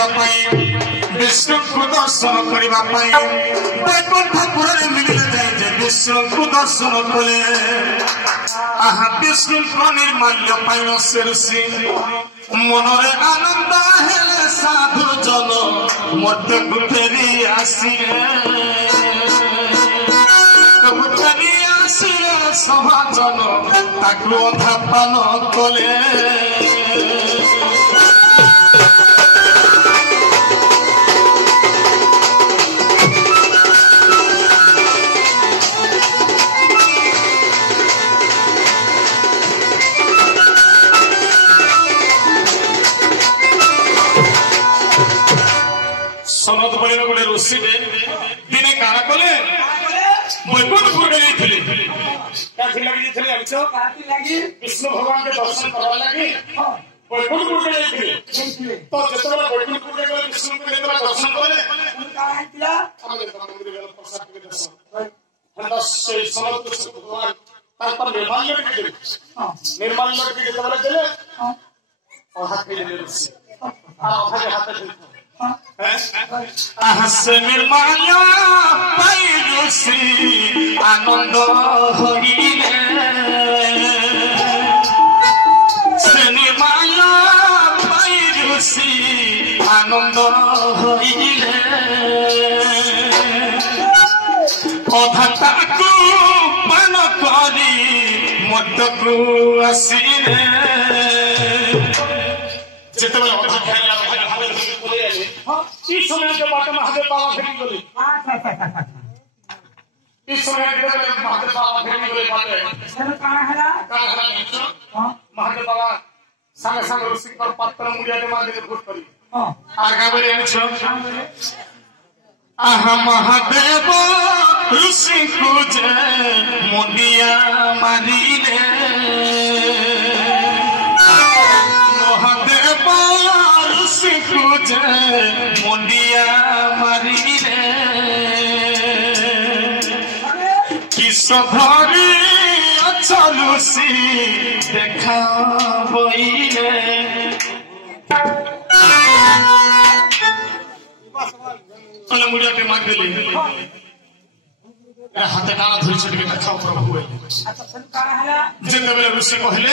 विष्णु को दर्शन करने ठाकुर मिले विष्णु को दर्शन कले आहा विष्णु निर्माल्य पाइन से ऋषि मनरे आनंद हेले साधु जन मत फेरी आसिले सभा जन ताकू अधा पान कले सनद बड़े गोटे ऋषि दिने काना कले बैकुंठपुर विष्णु भगवान के दर्शन करवा लगी बैकुंठपुर तो जिते बैकुंठपुर विष्णु को दर्शन कले भगवान निर्माल्य देले से निर्माल्य पाइसी आनंद हरिले से निर्माल्य पाइसी आनंद हरिले अधा ताकू पान करी मतकू आसिले जिते इस समय के बाटे महादेव बाबा फेरी गले इस समय के महादेव बाबा फेरी गले बाटे महादेव बाबा संगे संगे ऋषि कर पत्र मुड़िया के मार के भूत करी आगा बेरे छ आहा महादेव ऋषि को जे मुड़िया मारिले महादेव ऋषि को जे मुंडिया मारिले किस धरी अचलुसी देखा बइले चल मुंडिया के मार देले हाथ काना धरी छट के देखा प्रभु जिंदा बेले ऋषि कहले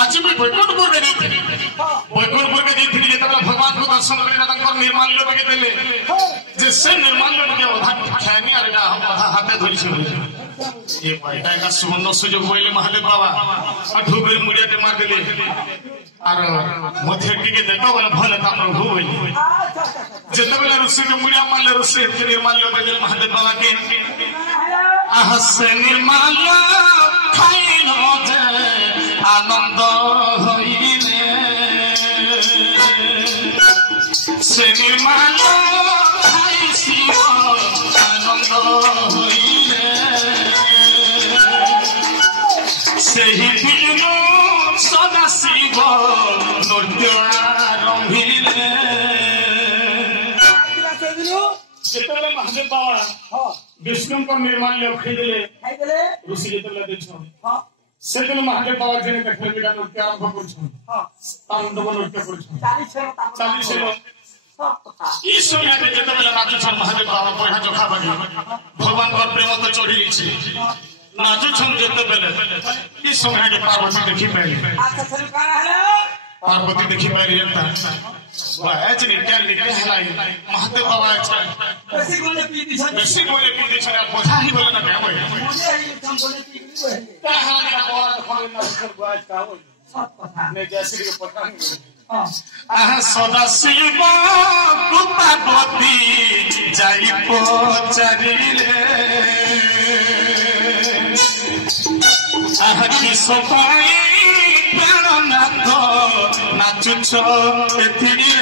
आज भी बैकुंठपुर के जेते भगवान को दर्शन करने निर्माल्य लगे देले जे से निर्माल्य लगे अधा खानी और अधा हाथे धरी छे ये पाइटा का सुवर्ण सुजोग होइले महादेव बाबा अठुबेर मुड़िया के मार देले और मध्य टिके देखो वाला भले काम प्रभु होइले जेते बेले ऋषि के मुड़िया मारले ऋषि के निर्माल्य देले महादेव बाबा के आहा से निर्माल्य खाइन जे आनंद होइले से निर्माल्य खाइसी आनंद होइले सेही दिनु सदा शिव नृत्य रंभिले जेतले महादेव बाबा विष्णु को निर्माल्य खाइदेले ऋषि जेतले देखो से दिन महादेव बाबा जी ने देखले बिना नृत्य आरंभ करछ तांडव नृत्य करछ 40 इस समय के जेतले नाचु छ महादेव बाबा पहिया जोखा बागी भगवान का प्रेम तो चढ़ी छी नाचु छ जेतले इस समय के पार्वती देखि पहले अच्छा सर का हला पार्वती देखि पहले एकता वाज नित्य नित्य हलाई महादेव बाबा अच्छा बेसी बोले पीती छ बोझा ही बोले ना क्या होय मुझे ही काम बोले पीती होय कहां का बोला तो खोले ना सर बाज का होय सब कथा ने जैसे के पता नहीं आहा सदा शिव कृपावती जाई पचारिले आहा की सफाई प्राणनाथ नाचुछ एथिरे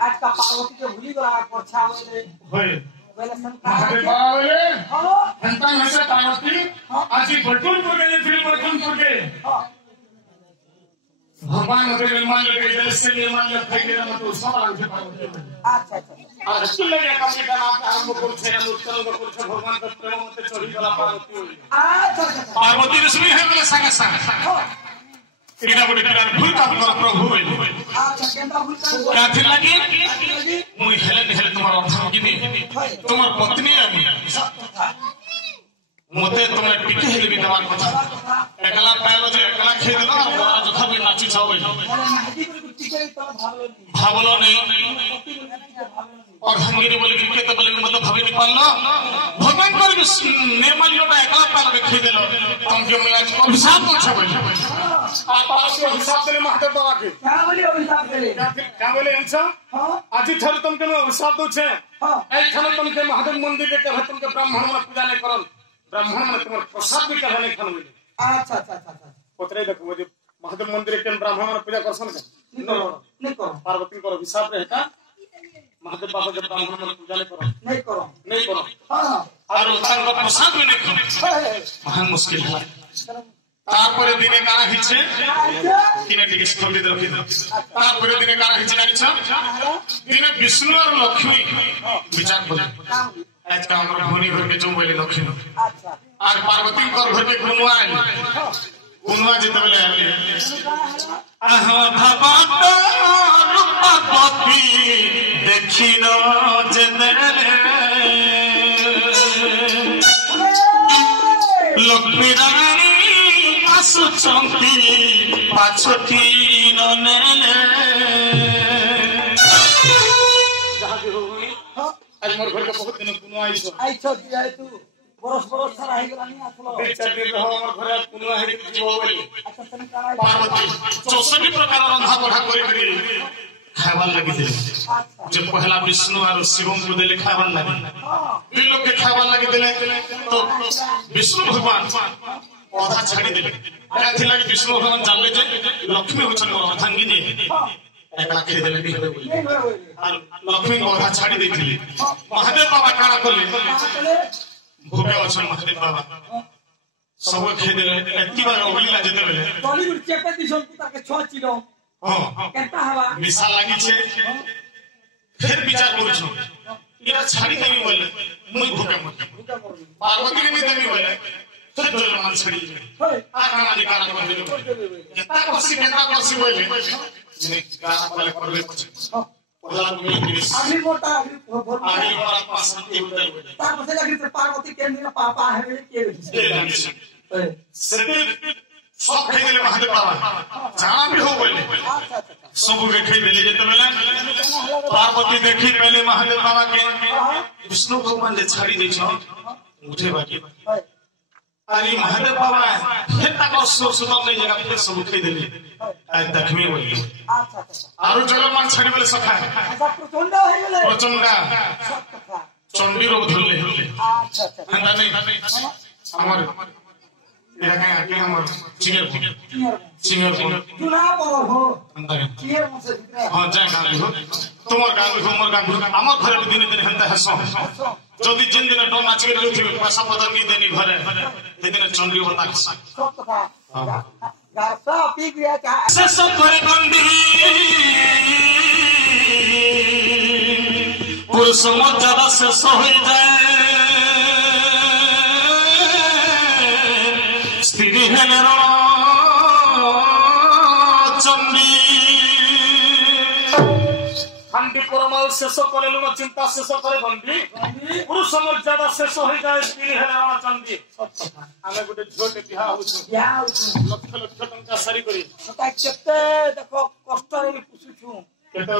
आज का पार्वती के भूली गला परछा होय महादेव बाबा हंता हंसा पार्वती आज बैकुंठपुर के फिल्म बैकुंठपुर के भगवान के निर्माल्य के जल से निर्माल्य खाई के मतलब सब आगे पार्वती अच्छा अच्छा और स्कूल लगे कमी का नाम आरंभ कर छे अनुत्तरंग कर छे भगवान का प्रेम मते चढ़ी गला पार्वती होई अच्छा पार्वती ऋषि है संगे संगे इना गुडी किरान भूल काम कर प्रभु बोली अच्छा केंदा भूल काम काथि लागी मुई हेले तुम्हार अर्थ कि तुम्हार पत्नी मते तुमने टिके हेले भी दवार कथा एकला पाइलो जे एकला खे देलो और बड़ा जथा भी नाची छौ बोली भावलो नहीं और हंगिरी बोली के तो बोले मतलब भाभी नहीं पालो भगवान पर निर्मल योटा एकला पाइलो के खे देलो तुम के मैं आज अभिशाप न छौ बोली आप आज अभिशाप देले महादेव बाबा के क्या बोली अभिशाप देले क्या बोले इंसा हां आज थर तुम के अभिशाप दो छे हां ए थर तुम के महादेव मंदिर के कह तुम के ब्राह्मण में पूजा नहीं करल ब्राह्मण में तुम्हार प्रसाद भी कहे नहीं खान मिले अच्छा अच्छा अच्छा पतरे देखो मुझे महादेव मंदिर के ब्राह्मण में पूजा करसन के नहीं करो पार्वती को अभिशाप रहता महादेव बाबा के ब्राह्मण में पूजा नहीं करो हां और उनका प्रसाद भी नहीं खाओ महान मुश्किल है तारपरे दिने काना हिचे किने टिके स्तंभित रखि दो तारपरे दिने काना हिचे जानि छ दिने विष्णु और लक्ष्मी विचार बोले आज का हमर भोनी घर के जो बोले लक्ष्मी अच्छा और पार्वती को घर के गुनवा जेते बोले आहा भगवत रूपवती देखिनो जेदेले लक्ष्मी रानी आसुचंती पाछती ननेले जहां भी होई आज मोर घर के बहुत दिन कुनो आइछो दिया तू बरस सारा हे गलानी आछलो चार दिन रहो हमर घर कुनो हे जीवो बोली अच्छा तने काई पार्वती 64 प्रकार रंधा बढ़ा करी खावाल लगी दे जो पहला विष्णु और शिव को देले खावाल लगी इन लोग के खावाल लगी देले तो विष्णु भगवान औधा छाड़ी देले काथि लगी विष्णु भगवान जानले जे लक्ष्मी होछन अर्धांगिनी एकला खे देले भी होबे बोली और लक्ष्मी को औधा छाड़ी देथिले महादेव बाबा काना करले भूखे अछन महादेव बाबा सब खे देले एति बार ओलिला जेते बेले बॉलीवुड चेपे दिसन पुता के 6 चिलो हां केता हवा मिसा लागी छे फिर विचार करू छ इरा छाड़ी देमी बोले मुई भूखे मत पार्वती के नहीं देमी बोले फिर जोर मन छड़ी आ काना निकाला कर देले केता कोसी बोले ने गाना बोले करबे कुछ पहला में अगली मोटा आगे और पास शांति उतर बोले ता पसे लगी से पार्वती के दिन पापा है के सती सब खाई देले महादेव बाबा जहां भी हो बोले सब के खाई देले जेते बेले पार्वती देखी पहले महादेव बाबा के विष्णु भगवान ले छाड़ी दे छ उठे बाकी अरे महादेव बाबा फिर तक सुतम नहीं जगह फिर सब खाई देले आज दखमी होई अच्छा अच्छा आरो जगह मन छाड़ी बेले सखा अच्छा प्रचंड है गेले प्रचंड चंडी रोग धरले अच्छा अच्छा हंदा नहीं हमर एरा के हमर चिंगर चुना पर हो हंदा चियर मसे भितरे हां जा गाली हो तुमर गाली हो हमर गाली हमर घर में दिन दिन हंदा हसो जदी जिन दिन डो नाच के जोथि पैसा पदर नहीं देनी घरे ते दिन चंडी होता सब कथा गासा पी गया का से सब करे बंदी पुरुष मर्यादा से सोई जाए स्त्री हेले चंडी खंडी परमाल शेष करे लुना चिंता शेष करे बंदी पुरुष मर्यादा शेष हो जाए स्त्री हेले चंडी आमे गुटे झोटे बिहा होछु लक्ष लक्ष टंका सारी करी सता केते देखो कष्ट रे पुछु छु केते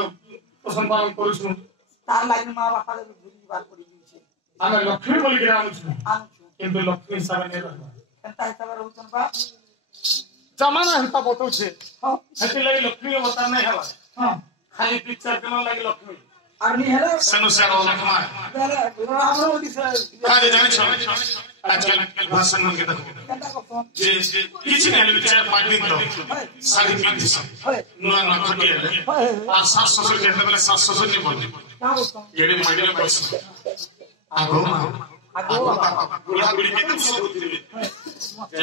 संपादन करू छु तार लाइन मां बापा के भूली बात पड़ी छै आमे लक्ष्मी बोली ग्राम छु आनु किंतु लक्ष्मी हिसाब ने रहबा केता हिसाब रहउछन बा जमाना हिता बतौ छे हां हति लई लक्ष्मी अवतार नहीं हवा हां खाली पिक्चर केना लागी लक्ष्मी आर्मी हेलो सनु से लक्ष्मा रामरो दिस काजे जानि छ आजकल भाषण में देखो केता को जे किछ नहीं हले चार पांच दिन तो साड़ी पिंध छ नुआ ना खटिया आ सास ससुर के बेले सास ससुर नहीं बोल क्या बोलता एड़े महीने बस आगो गुड़ा गुड़ी के तुम सब होती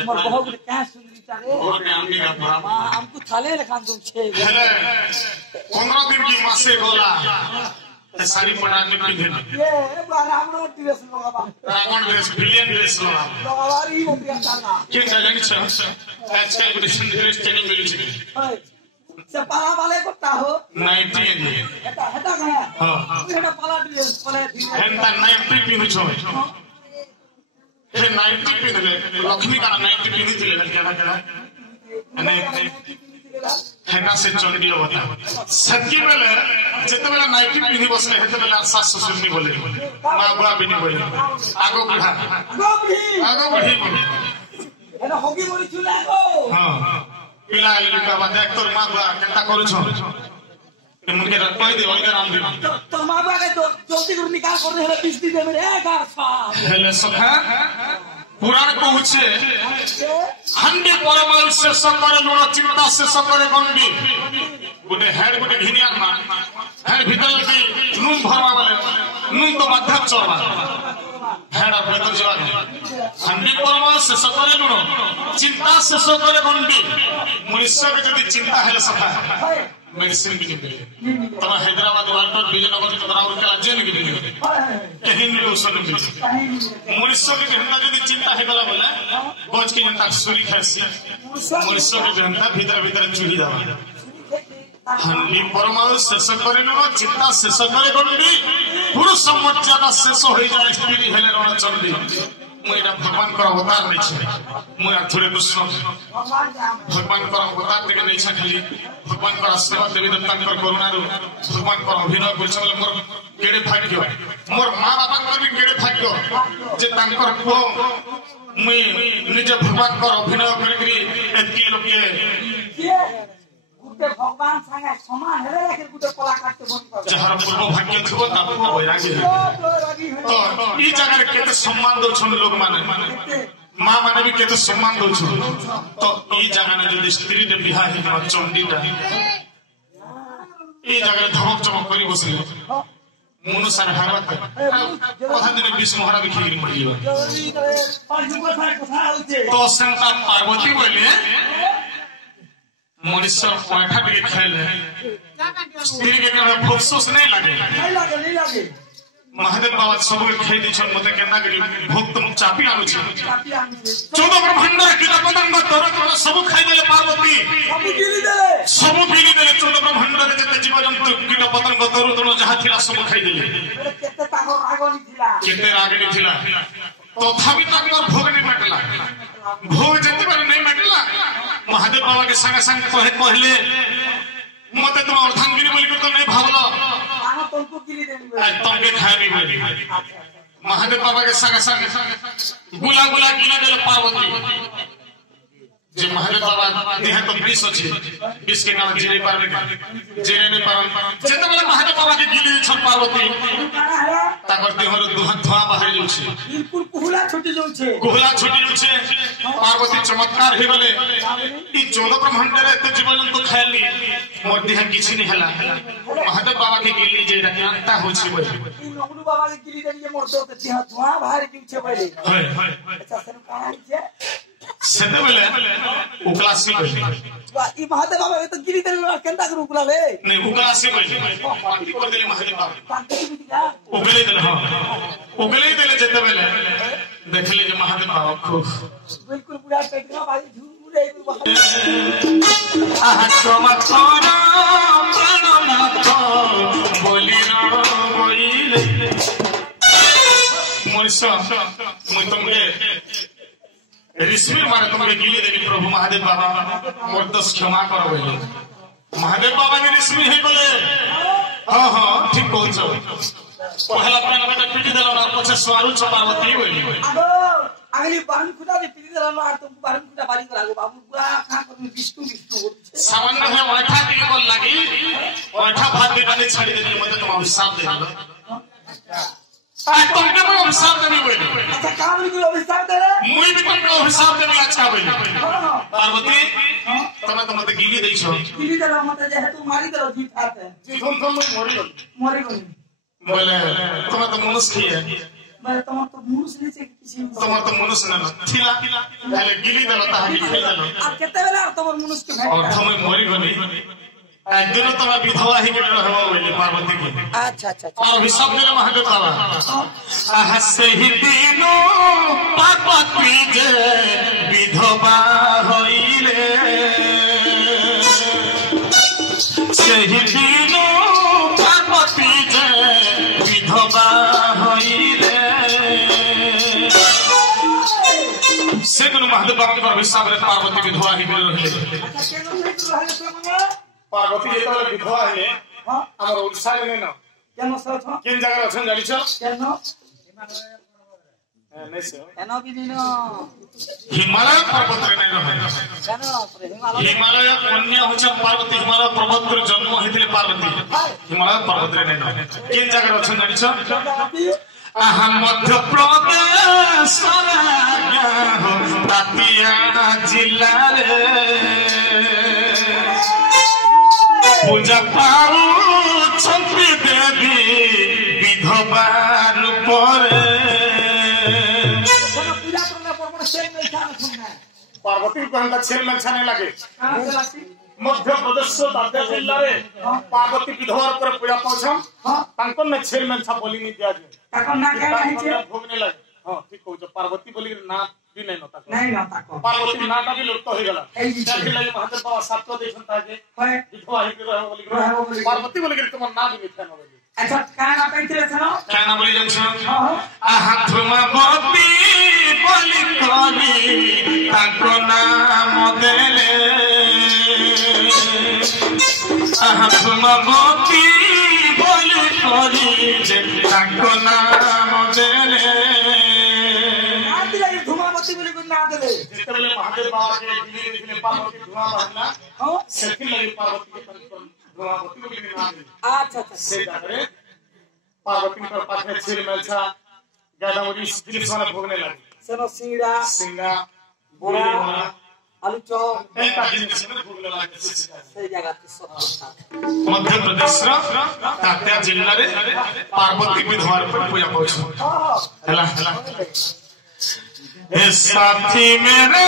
मोर बहुत क्या सुंदरी चारे और आमी का बाबा हमको थाले लखान तुम छे हेले 15 दिन की मासे गोला साड़ी पड़ा नहीं पिंधे ये रावण ड्रेस लगावा रावण ड्रेस विलियन ड्रेस लगावा री वो पिया ताना के जगन छ आजकल वेस्टर्न ड्रेस चली मिली छै से पाला वाले कोटा हो 90 ये हेटा गया हां हेटा पाला ड्रेस पले हेंता 90 पिनु छ हे 90 पिनले लक्ष्मी का 90 पिनु दिले केना केना अने हेना से चंडी होता सच्ची बेले जते बेला 90 पिनी बसले हेते बेला सास ससुर नहीं बोले मां बुआ भी नहीं बोले आगो बुढ़ा आगो बढ़ी बोले एना होगी मोरी चुला गो हां पिला लिका बात एक तोर मां बुआ केनता करू छ ते मुके कह दे ओइका राम दे तो मां बुआ के जल्दी कर निकाल कर हेले 20 दिन में रे गार सा हेले सखा पुराण कहूचे हंडी परमाणु से सकरे लुण चिंता से सकरे गंडी गुटे हेड गुटे घिनिया मा हेड भीतर लगी नून भरवा वाले नून तो मध्य चोरवा हेड भीतर जवा हंडी परमाणु से सकरे लुण चिंता से सकरे गंडी मनुष्य के यदि चिंता हेले सफा मेडिसिन भी नहीं मिले तो हैदराबाद वाल्टर विजयनगर के बराबर के राज्य नहीं मिले कहीं नहीं औषध नहीं मिले मनुष्य के जनता यदि चिंता है गला बोला बोझ की जनता सूरी खासी मनुष्य के जनता भीतर भीतर चुही जावा हंडी परमाणु शेष करे नो चिंता शेष करे गंडी पुरुष समर्यादा शेष हो जाए स्त्री हेले रण चंडी मुइरा भगवान कर अवतार नहीं छे मुइरा थोड़े कृष्ण भगवान कर अवतार देके नहीं छे खाली भगवान कर सेवा देवी देवता कर करुणा रो भगवान कर अभिनय करछ बोले मोर केड़े भाग्य मोर मां बाबा कर भी केड़े भाग्य जे तांकर को मुई निजे भगवान कर अभिनय करकरी एतकी लोग के गुटे भगवान संगे समान हेले लेकिन गुटे कलाकार के बन पर जहर पूर्व भाग्य थबो ता वैरागी तो ई जगह केते सम्मान दो छन लोग माने मां माने भी केते सम्मान दो छन तो ई जगह ने जो स्त्री ने बिहा ही चंडीटा ई जगह धमक चमक करी बसले मुनु सर हारत कथा दिन 20 मोहरा भी खीर पड़ीबा तो संता पार्वती बोले मनुष्य पैठा भी खेले स्त्री के अफसोस नहीं लगे महादेव बाबा सब खाई दी मत के भोग तुम चापी आनु 14 ब्रह्मांड कीट पतंग तोर सब खाई देले पार्वती सब पीली देले 14 ब्रह्मांड रे जते जीव जंतु कीट पतंग तोर तोर जहा थिला सब खाई देले केते रागनी थिला तथापि ताकर भोग नहीं मटला भोग जते बार नहीं मटला महादेव बाबा के संग संग कहले मते तुम अर्धांगिनी बोली तो नहीं भावलो तुमके खानी बोली महादेव बाबा के संग संग गुला गुला गिना देले पार्वती जे महादेव बाबा देह तो 20 अछि 20 के नाम जीने पारबे जीने नहीं पारन जते बेला महादेव बाबा के गिली छ पार्वती ताकर देहर धुआं बाहर जाउ छै बिल्कुल कुहला छुटी जाउ छै पार्वती चमत्कार हे गले ई 14 ब्रह्मांड रे एते जीवन तो खाली मोर देह किछि नहीं हला महादेव बाबा के गिली जे ज्ञानता हो छै बोले ई नगलू बाबा के गिली देलिए मोर तो देह धुआं बाहर जाउ छै बोले हाय अच्छा सर कहानी छै सेते बेले उकलासी बोले ई महादेव बाबा के तो गिरी देले केनता कर उकला ले नहीं उकलासी बोले पार्टी कर देले महादेव बाबा पार्टी बिटिया उगले देले हां उगले देले जेते बेले देखले जे महादेव बाबा खूब बिल्कुल पूरा पेटवा बाजी झूरे आहा चमत्कार प्राणनाथ बोली न बोइले मनुष्य मुई तुमके ऋषि माने तुमके गिली देवी प्रभु महादेव बाबा मोर दस क्षमा करो बोले महादेव बाबा के ऋषि है बोले हां हां ठीक कहछ पहला प्राण बेटा पीटी देला और पछे स्वारू छ पार्वती बोली अगली बारन खुदा ने पीटी देला और तुम बारन खुदा बारी करागो बाबू पूरा खा कर विष्णु सामान्य है ओठा के को लागी ओठा भात के पानी छाड़ी देली मते तुम हिसाब दे दो तुमके मैं अभिशाप देवी बोली अच्छा काम नहीं किलो अभिशाप दे रे मुई भी तुमके अभिशाप देवी अच्छा बोली पार्वती तमे तो मते गिली देई छो गिली देला मते जे तू मारी देलो जी थाते जी तुम मरी गई बोले तमे तो मनुष्य है मैं तुम तो मनुष्य नहीं से किसी तुम तो मनुष्य न थिला पहले गिली देला ता गिली देला आ केते बेला तुम मनुष्य के और तुम मरी गई दिन तुम विधवा ही पार्वती की अच्छा अच्छा और अभिशाप दिले महादेव बाबा से ही दिनो पार्वती जे विधवा होइले से ही दिनो पार्वती जे विधवा होइले से दिन महादेव बाबा के अभिशाप रे पार्वती विधवा ही रहिले पार्वती जेतो विधवा है हमर ओडिसा रे न केन सथ केन जगह अछन जानि छ केन नै से एनो भी दिनो हिमालय पर्वत रे नै रहे केन हिमालय कन्या होछ पार्वती हिमालय पर्वत रे जन्म हेतिले पार्वती हिमालय पर्वत रे नै रहे केन जगह अछन जानि छ आहा मध्य प्रदेश राजा हो तातिया जिल्ला रे पूजा पाऊ छंत्री देवी विधवा रूप पार्वती कहता छेल में छाने लगे मध्य प्रदेश जिला रे पार्वती विधवा पर पूजा पाछम तांको ने छेल में छा बोली नहीं दिया जे ताको ना के नहीं छे भोगने लगे हां ठीक कहू छ पार्वती बोली ना भी नहीं नता नहीं नता को पार्वती नाटा भी लुप्त हो गला देखि लगे महादेव बाबा सातो देखन ताके विधवा ही रहो बोली पार्वती बोली तुम ना भी मिथ्या न बोली अच्छा काना पैते छनो काना बोली जंछ हाथ में गोपी बोली करी ताको नाम देले हाथ में गोपी बोली करी जे ताको नाम देले धुमावती बोली को ना देले जेतले महादेव बाबा के दिल्ली दिल्ली पार्वती धुआं बहला हां सेल्फी लगी पार्वती के धुमावती बोली के नाम देले अच्छा अच्छा से जारे पार्वती पर पाछे छेल मेलछा गादावरी दिल सोना भोगने लगी सनो सिंगा बोला आलू चौक कई काजी से भोगने लगी सही जगह पे सब मध्य प्रदेश रा तात्या जिल्ला रे पार्वती विधवा पर पूजा पहुंच हला ए साथी मेरे